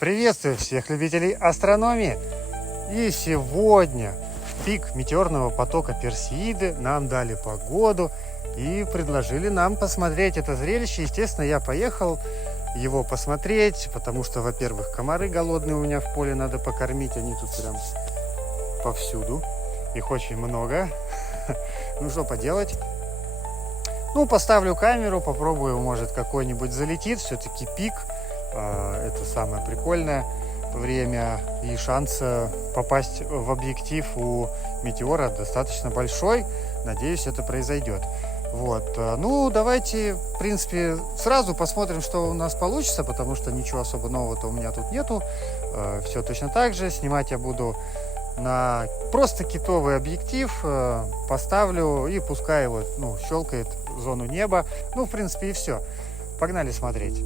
Приветствую всех любителей астрономии! И сегодня в пик метеорного потока Персеиды нам дали погоду и предложили нам посмотреть это зрелище. Естественно, я поехал его посмотреть, потому что, во-первых, комары голодные у меня в поле, надо покормить, они тут прям повсюду, их очень много. Ну что поделать? Ну, поставлю камеру, попробую, может, какой-нибудь залетит, все-таки пик. Это самое прикольное время, и шанс попасть в объектив у метеора достаточно большой. Надеюсь, это произойдет. Вот. Ну, давайте, в принципе, сразу посмотрим, что у нас получится, потому что ничего особо нового-то у меня тут нету. Все точно так же. Снимать я буду на просто китовый объектив. Поставлю и пускай вот, щелкает зону неба. Ну, в принципе, и все. Погнали смотреть.